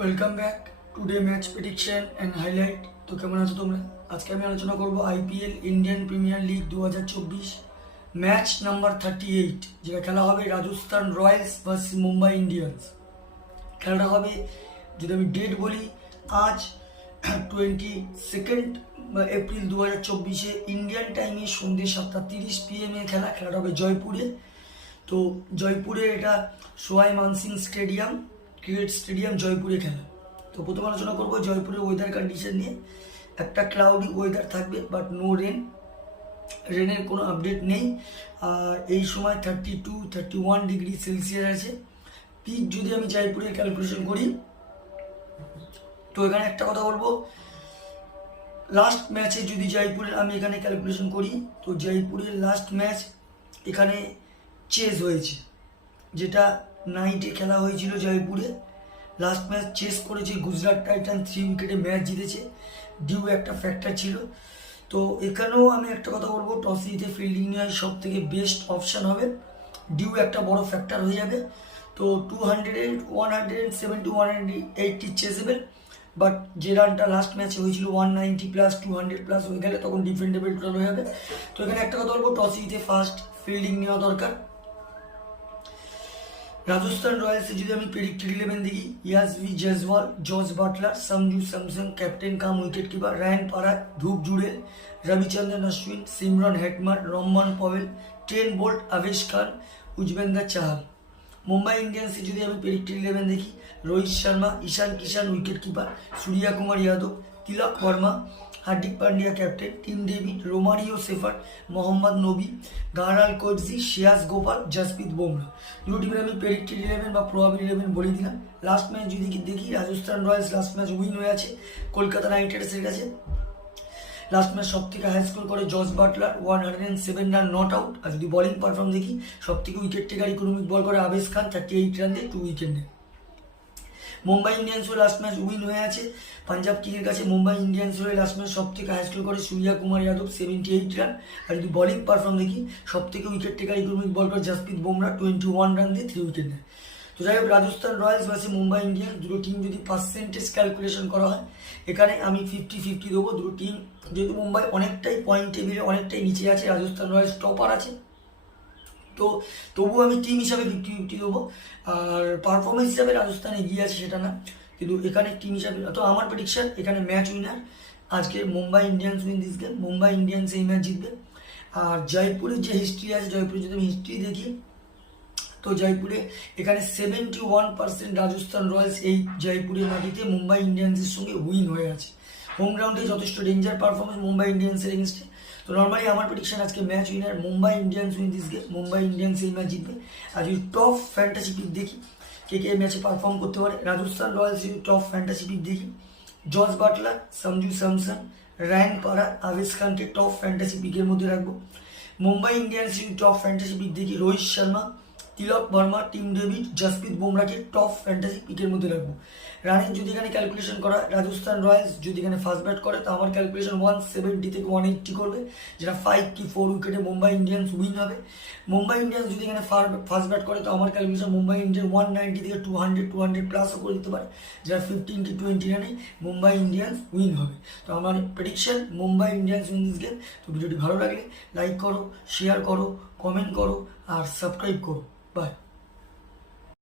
Welcome back today match prediction and highlight. তো কেমন আছো তোমরা? আজকে আমি আলোচনা করব IPL Indian premier league 2024 match number 38, যেটা খেলা হবে Rajasthan Royals versus Mumbai Indians. খেলাটা হবে, যদি আমি ডেট বলি, আজ 22 এপ্রিল 2024 ইন্ডিয়ান টাইমে সন্ধ্যে 7:30 PM খেলা। খেলাটা হবে জয়পুরে। তো জয়পুরে এটা সোয়াই মানসিং স্টেডিয়াম, ক্রিকেট স্টেডিয়াম, জয়পুরে খেলা। তো প্রথম আলোচনা করবো জয়পুরের ওয়েদার কন্ডিশন নিয়ে। একটা ক্লাউডি ওয়েদার থাকবে, বাট নো রেনের কোনো আপডেট নেই। আর এই সময় 32-31 ডিগ্রি সেলসিয়াস আছে। পিক যদি আমি জয়পুরের ক্যালকুলেশন করি, তো এখানে একটা কথা বলবো, লাস্ট ম্যাচে যদি জয়পুরের আমি এখানে ক্যালকুলেশন করি, তো জয়পুরের লাস্ট ম্যাচ এখানে চেস হয়েছে, যেটা নাইটে খেলা হয়েছিল জয়পুরে। লাস্ট ম্যাচ চেস করেছে গুজরাট টাইটান, 3 উইকেটে ম্যাচ জিতেছে। ডিউ একটা ফ্যাক্টর ছিল। তো এখানেও আমি একটা কথা বলবো, টস জিতে ফিল্ডিং নেওয়াই সব থেকে বেস্ট অপশান হবে। ডিউ একটা বড় ফ্যাক্টর হয়ে যাবে। তো 200, 170, 180 চেসেবেল, বাট যে রানটা লাস্ট ম্যাচে হয়েছিল 190+, 200+ হয়ে গেলে তখন ডিফেন্ডেবল টোটাল হয়ে যাবে। তো এখানে একটা কথা বলবো, টস জিতে ফার্স্ট ফিল্ডিং নেওয়া দরকার। রাজস্থান রয়্যালসে যদি আমি প্রেডিক্টেড 11 দেখি, Yashasvi Jaiswal, George Buttler, Sanju Samson captain cum wicket keeper, Riyan Parag, Dhruv Jurel, Ravichandran Ashwin, Shimron Hetmyer, Rovman Powell, Trent Boult, Avesh Khan, Yuzvendra Chahal. Mumbai ইন্ডিয়ান্সে যদি আমি প্রেডিক্টেড 11 দেখি, Rohit Sharma, Ishan Kishan wicket keeper, Surya Kumar Yadav, Tilak Varma, Hardik Pandya captain, Tim David, Romario Shepherd, Mohammad Nabi, গাহারাল কোটজি, শ্রেয়াস গোপাল, জসপ্রীত বুমরা। দুটো টিমের আমি প্রেডিক্টেড 11 বা প্রবাবল 11 বলে দিলাম। লাস্ট ম্যাচ যদি দেখি, Rajasthan Royals last match win হয়ে আছে কলকাতা নাইট রাইডার্সের কাছে। লাস্ট ম্যাচ সব থেকে হাই স্কোর করে George Buttler, 107 run not out. আর যদি বোলিং পারফর্ম দেখি, সব থেকে উইকেট টেকার ইকোনমিক বল করে আবেশ খান, 38 রান দিয়ে 2 উইকেট নেয়। মুম্বাই ইন্ডিয়ান্সও লাস্ট ম্যাচ উইন হয়ে আছে পাঞ্জাব কিংয়ের কাছে। মুম্বাই ইন্ডিয়ান্স হয়ে লাস্ট ম্যাচ সব থেকে হাই স্কোর করে সূর্যা কুমার যাদব, 78 রান। আর যদি বোলিং পারফর্ম দেখি, সব থেকে উইকেট টেকার ইকোনমিক বল করে জসপ্রীত বুমরা, 21 রান দিয়ে 3 উইকেট নেয়। তো যাই হোক, Rajasthan Royals versus Mumbai Indians, দুটো টিম যদি পার্সেন্টেজ ক্যালকুলেশন করা হয়, এখানে আমি 50-50 দেবো। দুটো টিম, যেহেতু মুম্বাই অনেকটাই পয়েন্ট টেবিলে অনেকটাই নিচে আছে, রাজস্থান রয়্যালস টপার আছে, তো তবুও আমি টিম হিসাবে 50-50 দেবো। আর পারফরমেন্স হিসাবে রাজস্থান এগিয়ে আছে সেটা না, কিন্তু এখানে টিম হিসাবে। তো আমার প্রেডিকশন, এখানে ম্যাচ উইনার আজকে Mumbai Indians win this game. Mumbai Indians এই ম্যাচ জিতবে। আর জয়পুরের যে হিস্ট্রি আছে, জয়পুরে যদি আমি হিস্ট্রি দেখি, তো জয়পুরে এখানে 71% রাজস্থান রয়্যালস এই জয়পুরের মাটিতে মুম্বাই ইন্ডিয়ান্সের সঙ্গে উইন হয়ে আছে। হোম গ্রাউন্ডে যথেষ্ট ডেঞ্জার পারফরমেন্স মুম্বাই ইন্ডিয়ান্সের এগেনস্টে। তো নর্মালি আমার প্রেডিকশন আজকে match winner Mumbai Indians win this game. Mumbai Indians এই ম্যাচ জিতবে। আর যদি টপ ফ্যান্টাসি পিক দেখি, কে কে ম্যাচে পারফর্ম করতে পারে, রাজস্থান রয়্যালস যদি টপ ফ্যান্টাসি পিক দেখি, জর্জ বাটলার, সঞ্জু স্যামসন, রায়ান পারাগ, আবেশ খানকে টপ ফ্যান্টাসি পিকের মধ্যে রাখবো। মুম্বাই ইন্ডিয়ান্স যদি টপ ফ্যান্টাসি পিক দেখি, রোহিত শর্মা, তিলক বর্মা, টিম ডেভিড, জসপ্রীত বুমরাকে টপ ফ্যান্টাসি পিকের মধ্যে রাখবো। রানের যদি এখানে ক্যালকুলেশন করা, রাজস্থান রয়্যালস যদি এখানে ফার্স্ট ব্যাট করে, তো আমার ক্যালকুলেশন 170 থেকে 180 করবে, যেটা 5 কি 4 উইকেটে মুম্বাই ইন্ডিয়ান্স উইন হবে। মুম্বাই ইন্ডিয়ান্স যদি এখানে ফার্স্ট ব্যাট করে, তো আমার ক্যালকুলেশন মুম্বাই ইন্ডিয়ান্স 190 থেকে 200+ও করে দিতে পারে, যেটা 15 কি 20 রানে মুম্বাই ইন্ডিয়ান্স উইন হবে। তো আমার prediction Mumbai Indians win this game. তো ভিডিওটি ভালো লাগলে লাইক করো, শেয়ার করো, কমেন্ট করো আর সাবস্ক্রাইব করো। বাই।